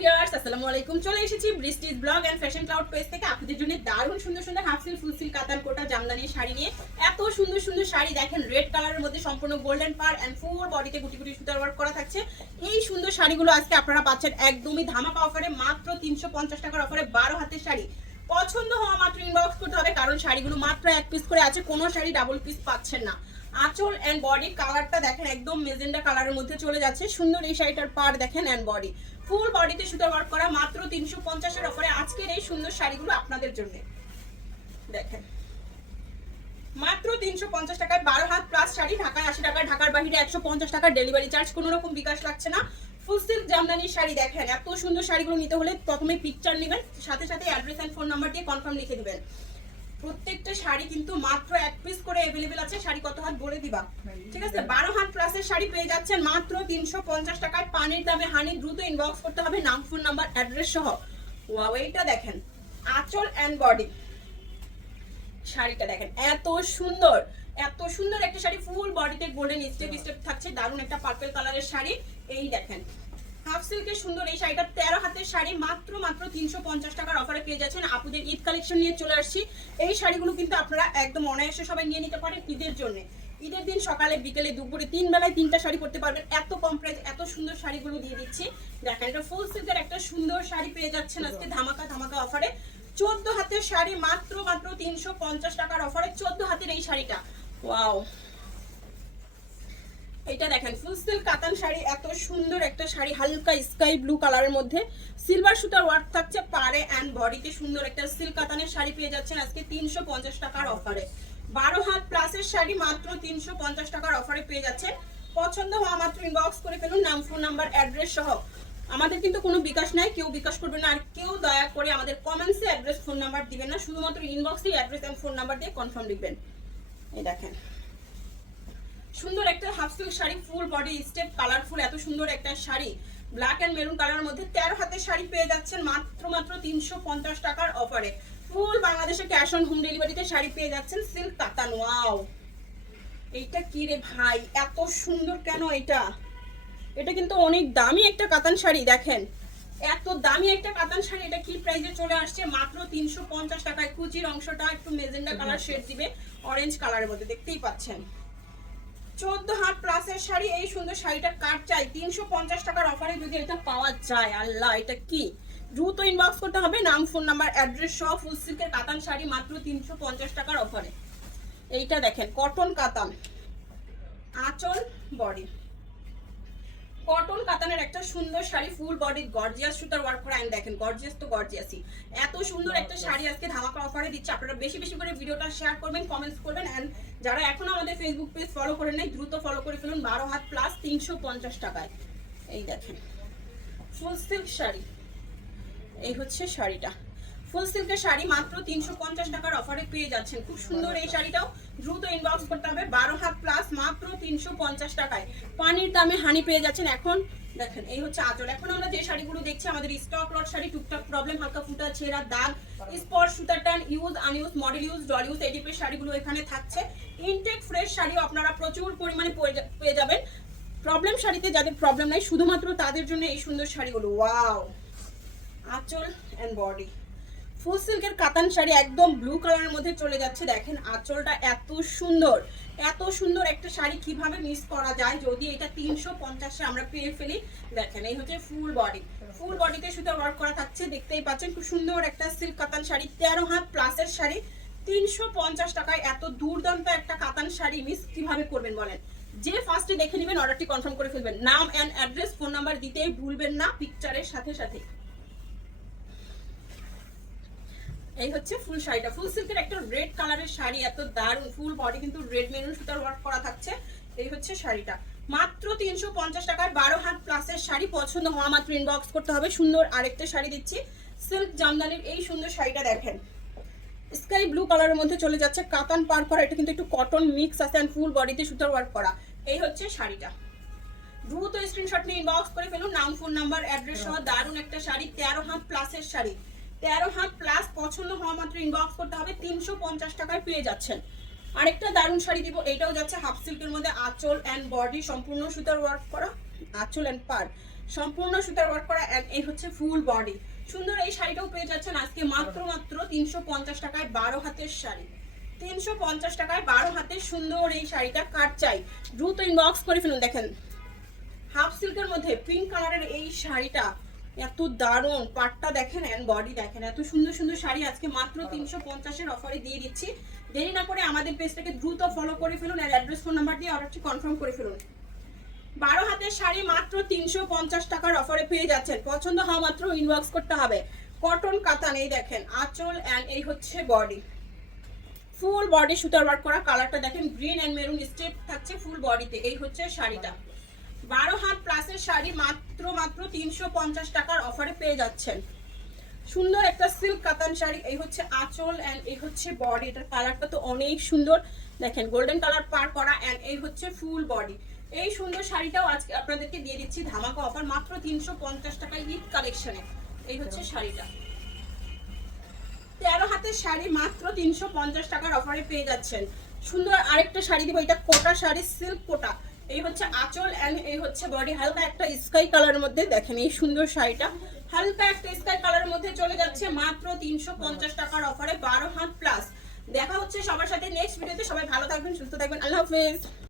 Viewers আসসালামু আলাইকুম। চলে এসেছি Brishti's blog and fashion cloud page থেকে আপনাদের জন্য দারুণ সুন্দর সুন্দর হাফ সিল্ক ফুল সিল্ক কাতান কোটা জামদানি শাড়ি নিয়ে। এত সুন্দর সুন্দর শাড়ি দেখেন, রেড কালারের মধ্যে সম্পূর্ণ গোল্ডেন পার এন্ড ফুল বডিতে গুটি গুটি সুতার ওয়ার্ক করা থাকছে। এই সুন্দর শাড়িগুলো আজকে আপনারা পাচ্ছেন একদমই ধামাকা অফারে, মাত্র 350 টাকার অফারে 12 হাতের শাড়ি। পছন্দ হওয়া মাত্র ইনবক্স করতে হবে, কারণ শাড়িগুলো মাত্র এক পিস করে আছে, কোনো শাড়ি ডাবল পিস পাচ্ছেন না। আঁচল এন্ড বডি কালারটা দেখেন একদম মেজেন্ডা কালারের মধ্যে চলে যাচ্ছে। সুন্দর এই শাড়িটার পার দেখেন এন্ড বডি ফুল বডিতে সুতার ওয়ার্ক করা, মাত্র 350 এর অফারে আজকের এই সুন্দর শাড়িগুলো আপনাদের জন্য। দেখেন মাত্র 350 টাকায় 12 হাত প্লাস শাড়ি, ঢাকায় 80 টাকা, ঢাকার বাইরে 150 টাকা ডেলিভারি চার্জ, কোনো রকম বিকাশ লাগছে না। ফুল সিল্ক জামদানির শাড়ি দেখেন, এত সুন্দর শাড়িগুলো নিতে হলে প্রথমে পিকচার নেবেন, সাথে সাথে অ্যাড্রেস এন্ড ফোন নাম্বার দিয়ে কনফার্ম লিখে দিবেন। প্রত্যেকটা শাড়ি কিন্তু মাত্র এক পিস করে अवेलेबल আছে। শাড়ি কত হাত বলে দিবা, ঠিক আছে? 12 হাত প্লাসের শাড়ি পেয়ে যাচ্ছেন মাত্র 350 টাকায়, পানির দামে হানি। দ্রুত ইনবক্স করতে হবে নাম, ফোন নাম্বার, অ্যাড্রেস সহ। ওয়াও, এইটা দেখেন আঁচল এন্ড বডি শাড়িটা দেখেন, এত সুন্দর একটা শাড়ি। ফুল বডিতে গোল্ডেন স্টেপ স্টেপ থাকছে, দারুণ একটা পার্পল কালারের শাড়ি। এই দেখেন হাফ সিল্কের সুন্দর এই শাড়িটা 13 হাতের শাড়ি, মাত্র 350 টাকার অফারে পেয়ে যাচ্ছেন। আপুদের ঈদ কালেকশন নিয়ে চলে আসছি। এই শাড়িগুলো কিন্তু আপনারা একদম অনায়াসে সবাই নিয়ে নিতে পারেন ঈদের জন্য। ঈদের দিন সকালে বিকেলে দুপুরে 3 বেলায় 3টা শাড়ি পরতে পারবেন। এত কম প্রাইস এত সুন্দর শাড়িগুলো দিয়ে দিচ্ছি। দেখেন এটা ফুল সিল্কের একটা সুন্দর শাড়ি পেয়ে যাচ্ছেন আজকে ধামাকা ধামাকা অফারে। 14 হাতের শাড়ি মাত্র 350 টাকার অফারে 14 হাতের এই শাড়িটা। ওয়াও, এটা দেখেন ফুল সিল্ক কাতান শাড়ি, এত সুন্দর একটা শাড়ি, হালকা স্কাই ব্লু কালারের মধ্যে সিলভার সুতার ওয়ার্ক থাকছে পারে এন্ড বডিতে। সুন্দর একটা সিল্ক কাতানের শাড়ি পেয়ে যাচ্ছেন আজকে 350 টাকার অফারে। 12 হাত প্লাসের শাড়ি মাত্র 350 টাকার অফারে পেয়ে যাচ্ছেন। পছন্দ হওয়া মাত্র ইনবক্স করে ফেলুন নাম, ফোন নাম্বার, অ্যাড্রেস সহ। আমাদের কিন্তু কোনো বিকাশ নাই, কেউ বিকাশ করবে না। আর কেউ দয়া করে আমাদের কমেন্টসে অ্যাড্রেস ফোন নাম্বার দিবেন না, শুধুমাত্র ইনবক্সে অ্যাড্রেস এন্ড ফোন নাম্বার দিয়ে কনফার্ম লিখবেন। এই দেখেন সুন্দর একটা half silk sari, full body step colourful, এত সুন্দর একটা শাড়ি ব্ল্যাক এন্ড মেরুন কালারের মধ্যে 13 হাতের শাড়ি পেয়ে যাচ্ছেন মাত্র 350 টাকার অফারে। ফুল বাংলাদেশে ক্যাশ অন হোম ডেলিভারিতে শাড়ি পেয়ে যাচ্ছেন সিল্ক কাতান। ওয়াও, এইটা কি রে ভাই, এত সুন্দর কেন? এটা কিন্তু অনেক দামি একটা কাতান শাড়ি। দেখেন এত দামি একটা কাতান শাড়ি, এটা কি প্রাইসে চলে আসছে? মাত্র 350 টাকায়। কুচির অংশটা একটু মেজেন্ডা কালার শেড দিবে অরেঞ্জ কালারের মধ্যে, দেখতেই পাচ্ছেন। 14 হাত প্লাসের শাড়ি, এই সুন্দর শাড়িটার কাট চাই 350 টাকার অফারে যদি এটা পাওয়া যায়। আল্লাহ, এটা কি! দ্রুত ইনবক্স করতে হবে নাম, ফোন নাম্বার, অ্যাড্রেস সহ। ফুল সিল্কের কাতান শাড়ি মাত্র 350 টাকার অফারে। এইটা দেখেন কটন কাতান, আঁচল বডি কটন কাতানের একটা সুন্দর শাড়ি, ফুল বডি গর্জিয়াস সুতার ওয়ার্ক করা। এন্ড দেখেন গর্জিয়াস তো গর্জিয়াসই, এত সুন্দর একটা শাড়ি আজকে ধামাকা অফারে দিচ্ছে। আপনারা বেশি বেশি করে ভিডিওটা শেয়ার করবেন, কমেন্টস করবেন। এন্ড যারা এখনো আমাদের ফেসবুক পেজ ফলো করেন নাই, দ্রুত ফলো করে ফেলুন। 12 হাত প্লাস 350 টাকায়। এই দেখেন ফুল সিল্ক শাড়ি, এই হচ্ছে শাড়িটা। ফুল সিল্কের শাড়ি মাত্র 350 টাকার অফারে পেয়ে যাচ্ছেন। খুব সুন্দর এই শাড়িটাও, দ্রুত ইনবক্স করতে হবে। 12 হাত প্লাস মাত্র 350 টাকায়, পানির দামে হানি পেয়ে যাচ্ছেন। এখন দেখেন এই হচ্ছে আঁচল। এখন আমরা যে শাড়িগুলো দেখছি আমাদের স্টক লট শাড়ি, টুকটাক প্রবলেম, হালকা ফুটা, ছেঁড়া, দাগ, স্পট, সুতার টান, use আনইউজ, model use, doll use, এই টাইপের শাড়িগুলো এখানে থাকছে। ইনটেক ফ্রেশ শাড়িও আপনারা প্রচুর পরিমাণে পেয়ে যাবেন। প্রবলেম শাড়িতে যাদের প্রবলেম নাই, শুধুমাত্র তাদের জন্য এই সুন্দর শাড়িগুলো। ওয়াও, আঁচল এন্ড বডি ফুল সিল্কের কাতান শাড়ি একদম ব্লু কালারের মধ্যে চলে যাচ্ছে। দেখেন আঁচলটা এত সুন্দর একটা শাড়ি, কিভাবে মিস করা যায় যদি এটা 350-এ আমরা পেয়ে ফেলি। দেখেন এই হচ্ছে ফুল বডিতে সুতার ওয়ার্ক করা থাকছে, দেখতেই পাচ্ছেন। খুব সুন্দর একটা সিল্ক কাতান শাড়ি, 13 হাত প্লাসের শাড়ি, 350 টাকায়। এত দুর্দান্ত একটা কাতান শাড়ি মিস কিভাবে করবেন বলেন? যে ফার্স্টে দেখে নেবেন অর্ডারটি কনফার্ম করে ফেলবেন। নাম এন্ড অ্যাড্রেস, ফোন নাম্বার দিতে ভুলবেন না পিকচারের সাথে সাথে। এই হচ্ছে ফুল শাড়িটা, ফুল সিল্কের একটা রেড কালারের শাড়ি, এত দারুণ। ফুল বডি কিন্তু রেড মেরুন সুতার ওয়ার্ক করা থাকছে। এই হচ্ছে শাড়িটা মাত্র 350 টাকায়, 12 হাত প্লাসের শাড়ি। পছন্দ হওয়া মাত্র ইনবক্স করতে হবে। সুন্দর আরেকটা শাড়ি দিচ্ছি, সিল্ক জামদানির এই সুন্দর শাড়িটা দেখেন, স্কাই ব্লু কালারের মধ্যে চলে যাচ্ছে, কাতান পার করা। এটা কিন্তু একটু কটন মিক্স আছে এন্ড ফুল বডিতে সুতার ওয়ার্ক করা। এই হচ্ছে শাড়িটা, দ্রুত স্ক্রিনশট নিয়ে ইনবক্স করে ফেলুন নাম, ফোন নাম্বার, অ্যাড্রেস সহ। দারুণ একটা শাড়ি, 13 হাত প্লাসের শাড়ি, 13 হাত প্লাস। পছন্দ হওয়া মাত্র ইনবক্স করতে হবে। 350 টাকায় পেয়ে যাচ্ছেন। আরেকটা দারুণ শাড়ি দিব, এইটাও যাচ্ছে হাফ সিল্কের মধ্যে, আঁচল এন্ড বডি সম্পূর্ণ সুতার ওয়ার্ক করা, আঁচল এন্ড পার। সম্পূর্ণ সুতার ওয়ার্ক করা এন্ড এই হচ্ছে ফুল বডি। সুন্দর এই শাড়িটাও পেয়ে যাচ্ছেন আজকে মাত্র 350 টাকায় 12 হাতের শাড়ি। 350 টাকায় 12 হাতের সুন্দর এই শাড়িটা কার চাই দ্রুত ইনবক্স করে ফেলুন। দেখেন হাফ সিল্কের মধ্যে পিঙ্ক কালারের এই শাড়িটা এত দারুণ, পাটটা দেখেন এন্ড বডি দেখেন, এত সুন্দর সুন্দর শাড়ি আজকে মাত্র 350 এর অফারে দিয়ে দিচ্ছি। দেরি না করে আমাদের পেজটাকে দ্রুত ফলো করে ফেলুন আর অ্যাড্রেস ফোন নাম্বার দিয়ে অর্ডারটি কনফার্ম করে ফেলুন। 12 হাতের শাড়ি মাত্র 350 টাকার অফারে পেয়ে যাচ্ছেন। পছন্দ হওয়া মাত্র ইনবক্স করতে হবে। কটন কাতান, এই দেখেন আঁচল এন্ড এই হচ্ছে বডি, ফুল বডি সুতার ওয়ার্ক করা। কালারটা দেখেন গ্রিন এন্ড মেরুন স্টেপ থাকছে ফুল বডিতে। এই হচ্ছে শাড়িটা 12 হাত প্লাসের শাড়ি মাত্র 350 টাকার অফারে পেয়ে যাচ্ছেন। সুন্দর একটা সিল্ক কাতান শাড়ি। এই হচ্ছে আঁচল এন্ড এই হচ্ছে বডি। এটার কালারটা তো অনেক সুন্দর, দেখেন গোল্ডেন কালার পার করা এন্ড এই হচ্ছে ফুল বডি। এই সুন্দর শাড়িটাও আজকে আপনাদেরকে দিয়ে দিচ্ছি ধামাকা অফার মাত্র 350 টাকায় ঈদ কালেকশনে। এই হচ্ছে শাড়িটা 13 হাতের শাড়ি মাত্র 350 টাকার অফারে পেয়ে যাচ্ছেন। সুন্দর আরেকটা শাড়ি দিব, এটা কোটা শাড়ি, সিল্ক কোটা। এই হচ্ছে আঁচল এন্ড এই হচ্ছে বডি, হালকা একটা স্কাই কালারের মধ্যে। দেখেন এই সুন্দর শাড়িটা হালকা একটা স্কাই কালারের মধ্যে চলে যাচ্ছে মাত্র 350 টাকার অফারে 12 হাত প্লাস। দেখা হচ্ছে সবার সাথে নেক্সট ভিডিওতে। সবাই ভালো থাকবেন, সুস্থ থাকবেন, আল্লাহ হাফেজ।